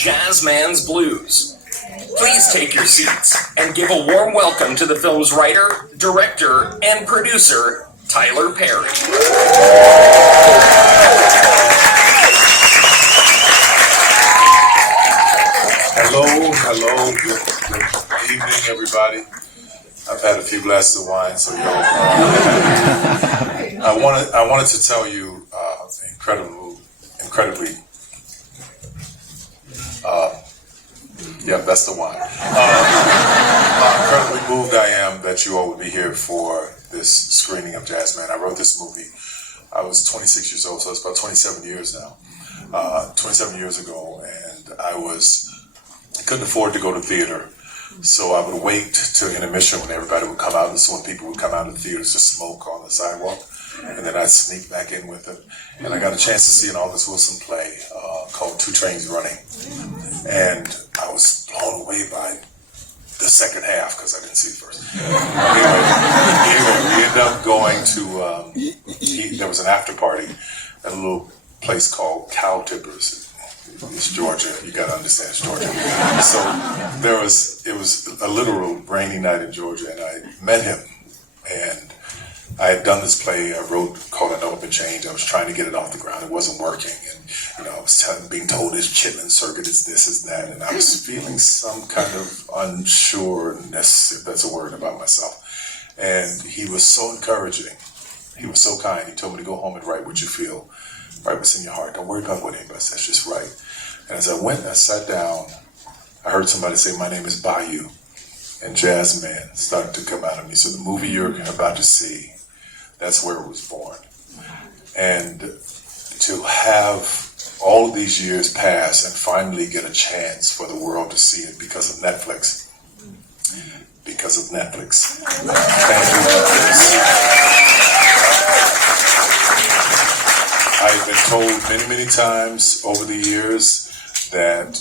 Jazzman'S Blues. Please take your seats and give a warm welcome to the film's writer, director, and producer, Tyler Perry. Hello. Good evening, everybody. I've had a few glasses of wine, so I wanted to tell you incredibly. That's the wine. How incredibly moved I am that you all would be here for this screening of Jazzman. I wrote this movie. I was 26 years old, so it's about 27 years now. 27 years ago, and I couldn't afford to go to theater, so I would wait till intermission when everybody would come out, and so when people would come out of the theaters to smoke on the sidewalk, and then I'd sneak back in with them. And I got a chance to see an August Wilson play called Two Trains Running, and I was blown away by the second half because I didn't see the first. Anyway, we ended up going to, there was an after party at a little place called Cow Tippers. It's Georgia. You got to understand it's Georgia. So it was a literal rainy night in Georgia, and I met him, and I had done this play I wrote called I Know I've Been Changed. I was trying to get it off the ground. It wasn't working, and I was being told it's Chitlin Circuit, it's this, it's that, and I was feeling some kind of unsureness, if that's a word, about myself. And he was so encouraging. He was so kind. He told me to go home and write what you feel. Write what's in your heart. Don't worry about what anybody says. Just write. And as I went and I sat down, I heard somebody say, "My name is Bayou." And Jazzman started to come out of me. So the movie you're about to see, that's where it was born. And to have all of these years pass and finally get a chance for the world to see it because of Netflix. Because of Netflix. Thank you, Netflix. I've been told many times over the years that,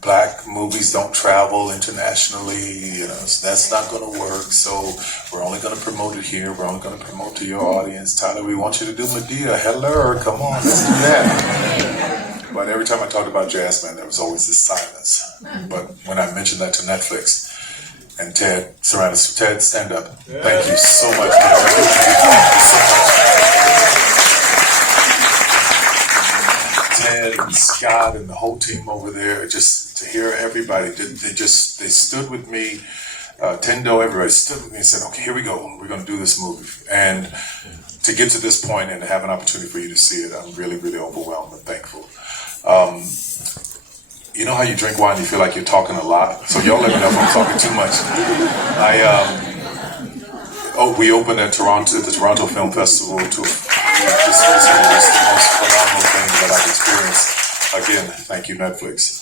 black movies don't travel internationally, that's not going to work, so we're only going to promote it here, we're only going to promote to your audience. Tyler, we want you to do Medea, hello, come on, let's do that. But every time I talked about Jazzman, there was always this silence. But when I mentioned that to Netflix, and Ted, stand up. Thank you so much, Ted. Thank you so much. Ted and Scott and the whole team over there, just to hear everybody, they stood with me, Tendo, everybody stood with me and said, okay, here we go, we're going to do this movie. And to get to this point and to have an opportunity for you to see it, I'm really, really overwhelmed and thankful. You know how you drink wine, you feel like you're talking a lot? So y'all let me know if I'm talking too much. We opened at the Toronto Film Festival to just the most phenomenal thing that I've experienced. Again, thank you, Netflix.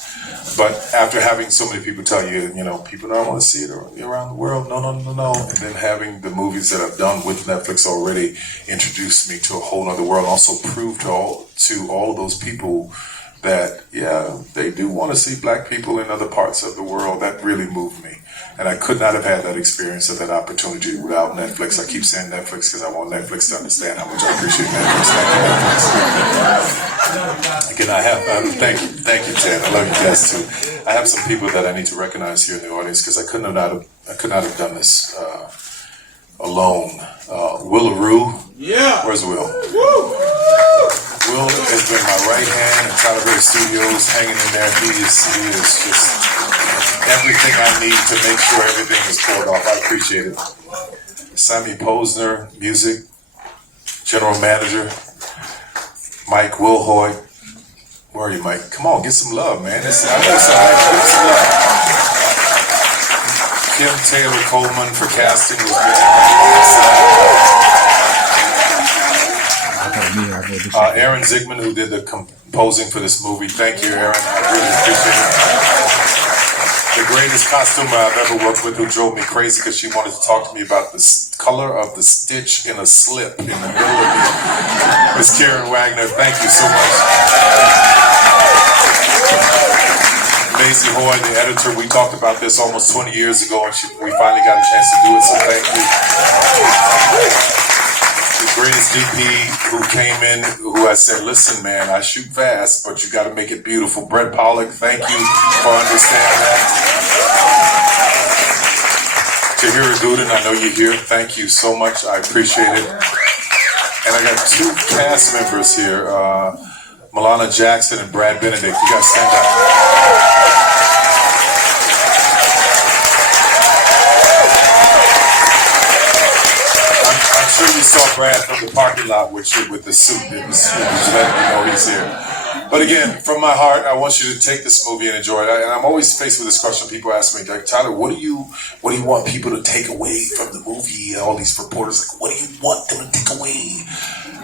But after having so many people tell you, people don't want to see it around the world, no. And then having the movies that I've done with Netflix already introduced me to a whole other world, also proved to all of those people that, they do want to see black people in other parts of the world. That really moved me. And I could not have had that experience or that opportunity without Netflix. I keep saying Netflix because I want Netflix to understand how much I appreciate Netflix. Thank you, Netflix. Again, thank you, Ted. I love you guys too. I have some people that I need to recognize here in the audience because I could not have done this alone. Will LaRue. Yeah. Where's Will? Woo! Will has been my right hand in Tyler Perry Studios, hanging in there. He is just everything I need to make sure everything is pulled off. I appreciate it. Sammy Posner, music, general manager. Mike Wilhoy. Where are you, Mike? Come on, get some love, man. I know somebody. Give some love. Kim Taylor Coleman for casting was Aaron Zigman, who did the composing for this movie. Thank you, Aaron. I really appreciate it. The greatest costumer I've ever worked with, who drove me crazy because she wanted to talk to me about the color of the stitch in a slip in the middle of it. Miss Karen Wagner, thank you so much. Maisie Hoy, the editor, we talked about this almost 20 years ago, and we finally got a chance to do it, so thank you. the greatest DP who came in, who I said, listen, man, I shoot fast, but you got to make it beautiful. Brett Pollock, thank you for understanding that. Tahira Gooden, I know you're here. Thank you so much. I appreciate it. And I got two cast members here, Milana Jackson and Brad Benedict. You guys stand up. I'm sure you saw Brad from the parking lot with the suit. It was letting me know he's here. But again, from my heart, I want you to take this movie and enjoy it. And I'm always faced with this question. People ask me, like, Tyler, what do you want people to take away from the movie? All these reporters, like, what do you want them to take away?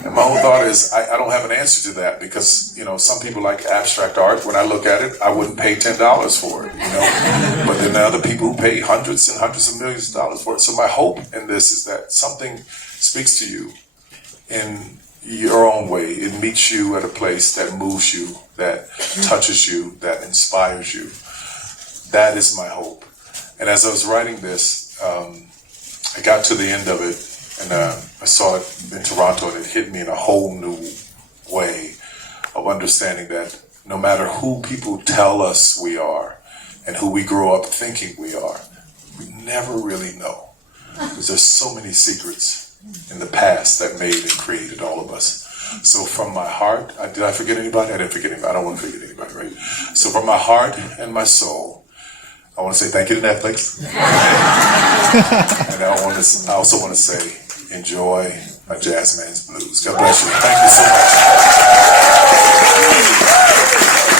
And my own thought is, I don't have an answer to that because, you know, some people like abstract art. When I look at it, I wouldn't pay $10 for it, you know. But then there are other people who pay hundreds and hundreds of millions of dollars for it. So my hope in this is that something speaks to you in your own way. It meets you at a place that moves you, that touches you, that inspires you. That is my hope. And as I was writing this, I got to the end of it, and I saw it in Toronto, and it hit me in a whole new way of understanding that no matter who people tell us we are and who we grow up thinking we are, we never really know. Because there's so many secrets in the past that made and created all of us. So from my heart, did I forget anybody? I didn't forget anybody. I don't want to forget anybody, right? So from my heart and my soul, I want to say thank you to Netflix. And I also want to say, enjoy my Jazzman's Blues. God bless you. Thank you so much.